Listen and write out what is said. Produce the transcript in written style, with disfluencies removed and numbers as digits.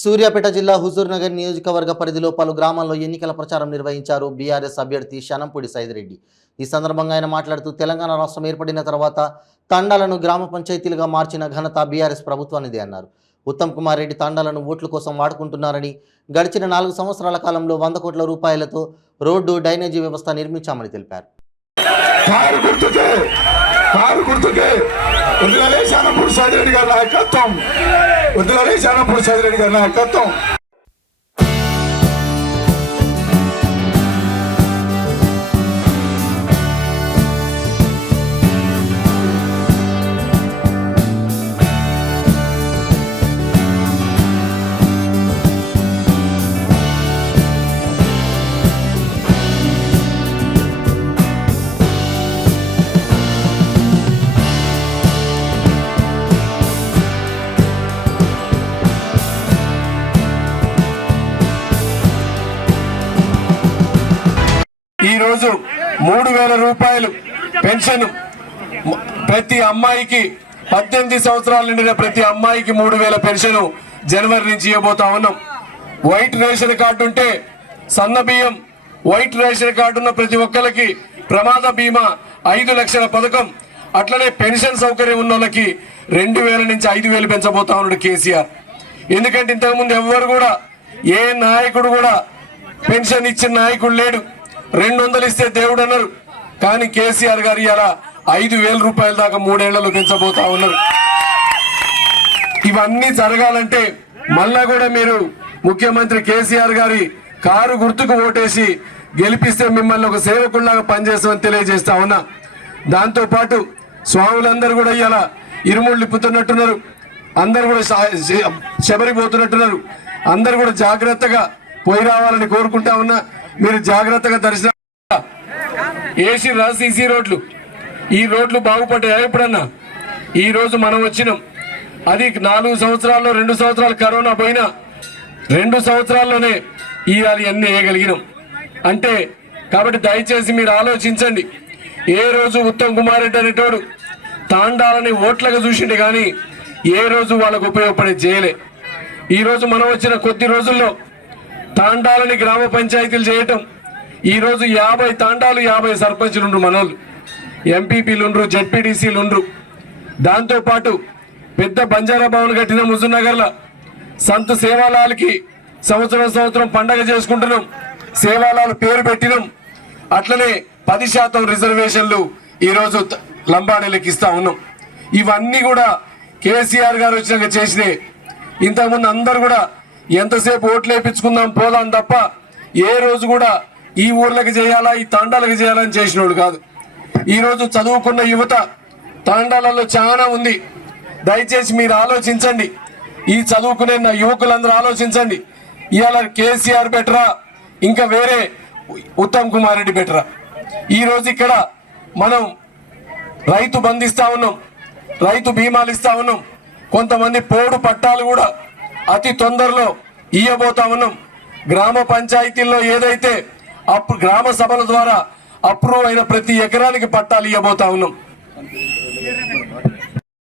సూర్యాపేట జిల్లా హుజూర్నగర్ నియోజకవర్గ పరిధిలో పలు గ్రామాల్లో ఎన్నికల ప్రచారం నిర్వహించారు బీఆర్ఎస్ అభ్యర్థి శనంపూడి సైదిరెడ్డి। ఈ సందర్భంగా ఆయన మాట్లాడుతూ తెలంగాణ రాష్ట్రం ఏర్పడిన తర్వాత తండాలను గ్రామ పంచాయతీలుగా మార్చిన ఘనత బీఆర్ఎస్ ప్రభుత్వానిదే అన్నారు। ఉత్తమ్ కుమార్ రెడ్డి తండాలను ఓట్ల కోసం వాడుకుంటున్నారని, గడిచిన 4 సంవత్సరాల కాలంలో 100 కోట్ల రూపాయలతో రోడ్డు డ్రైనేజీ వ్యవస్థ నిర్మించామని తెలిపారు। శనంపూడి సైదిరెడ్డి గారి నాయకత్వం, శనంపూడి సైదిరెడ్డి గారి నాయకత్వం। ఈ రోజు 3000 రూపాయలు పెన్షన్ ప్రతి అమ్మాయికి, 18 సంవత్సరాలు నిండిన ప్రతి అమ్మాయికి 3000 పెన్షన్ జనవరి నుంచి ఇవ్వబోతా ఉన్నాం। వైట్ రేషన్ కార్డు ఉంటే సన్న బియ్యం, వైట్ రేషన్ కార్డు ఉన్న ప్రతి ఒక్కరికి ప్రమాద బీమా 5 లక్షల పథకం, అట్లనే పెన్షన్ సౌకర్యం ఉన్న వాళ్ళకి 2000 నుంచి 5000 పెంచబోతా ఉన్నాడు కేసీఆర్। ఎందుకంటే ఇంతకుముందు ఎవరు కూడా, ఏ నాయకుడు కూడా పెన్షన్ ఇచ్చిన నాయకుడు లేడు। 200 ఇస్తే దేవుడు అన్నారు, కానీ కేసీఆర్ గారు ఇలా 5000 రూపాయల దాకా 3 ఏళ్లలో పెంచబోతా ఉన్నారు। ఇవన్నీ జరగాలంటే మళ్ళా కూడా మీరు ముఖ్యమంత్రి కేసీఆర్ గారి కారు గుర్తుకు ఓటేసి గెలిపిస్తే మిమ్మల్ని ఒక సేవకుల్లాగా పనిచేస్తామని తెలియజేస్తా ఉన్నా। దాంతో పాటు స్వాములందరూ కూడా ఇలా ఇరుముళ్ళు ఇప్పుతున్నట్టున్నారు, అందరు కూడా శబరిపోతున్నట్టున్నారు। అందరు కూడా జాగ్రత్తగా పోయి రావాలని కోరుకుంటా ఉన్నా। మీరు జాగ్రత్తగా దర్శనం ఏసీ సీసీ రోడ్లు, ఈ రోడ్లు బాగుపడ్డాయి ఎప్పుడన్నా? ఈ రోజు మనం వచ్చినాం, అది 4 సంవత్సరాల్లో 2 సంవత్సరాలు కరోనా పోయినా 2 సంవత్సరాల్లోనే ఇవన్నీ వేయగలిగినాం అంటే, కాబట్టి దయచేసి మీరు ఆలోచించండి। ఏ రోజు ఉత్తమ్ కుమార్ రెడ్డి అనేటోడు తాండాలని ఓట్లుగా చూసిండే కానీ ఏ రోజు వాళ్ళకు ఉపయోగపడే చేయలే। ఈ రోజు మనం వచ్చిన కొద్ది రోజుల్లో తాండాలని గ్రామ పంచాయతీలు చేయటం, ఈరోజు 50 తాండాలు 50 సర్పంచులు ఉండ్రు, మనోళ్ళు ఎంపీపీలు ఉండ్రు, జెడ్పీటీసీలు ఉండ్రు। దాంతోపాటు పెద్ద బంజారా భవన్ కట్టిన హుజూర్నగర్లో సంత్ సేవాలాల్కి సంవత్సరం పండగ చేసుకుంటున్నాం, సేవాలాల్ పేరు పెట్టినాం। అట్లనే 10% రిజర్వేషన్లు ఈరోజు లంబాడీలకు ఇస్తా ఉన్నాం। ఇవన్నీ కూడా కేసీఆర్ గారు వచ్చినాక చేసినే। ఇంతకుముందు అందరు కూడా ఎంతసేపు ఓట్లు వేయించుకుందాం పోదాం తప్ప ఏ రోజు కూడా ఈ ఊర్లకు చేయాలా, ఈ తాండాలకు చేయాలని చేసినోడు కాదు। ఈరోజు చదువుకున్న యువత తాండాలలో చాలా ఉంది, దయచేసి మీరు ఆలోచించండి। ఈ చదువుకునే యువకులందరూ ఆలోచించండి, ఇవాళ కేసీఆర్ బెటరా ఇంకా వేరే ఉత్తమ్ కుమార్ రెడ్డి బెటరా? ఈరోజు ఇక్కడ మనం రైతు బంధిస్తా ఉన్నాం, రైతు బీమాలు ఇస్తా ఉన్నాం, కొంతమంది పోడు పట్టాలు కూడా అతి తొందరలో ఇయ్యబోతా ఉన్నాం। గ్రామ పంచాయతీల్లో ఏదైతే గ్రామ సభల ద్వారా అప్రూవ్ అయిన ప్రతి ఎకరానికి పట్టాలు ఇవ్వబోతా ఉన్నాం।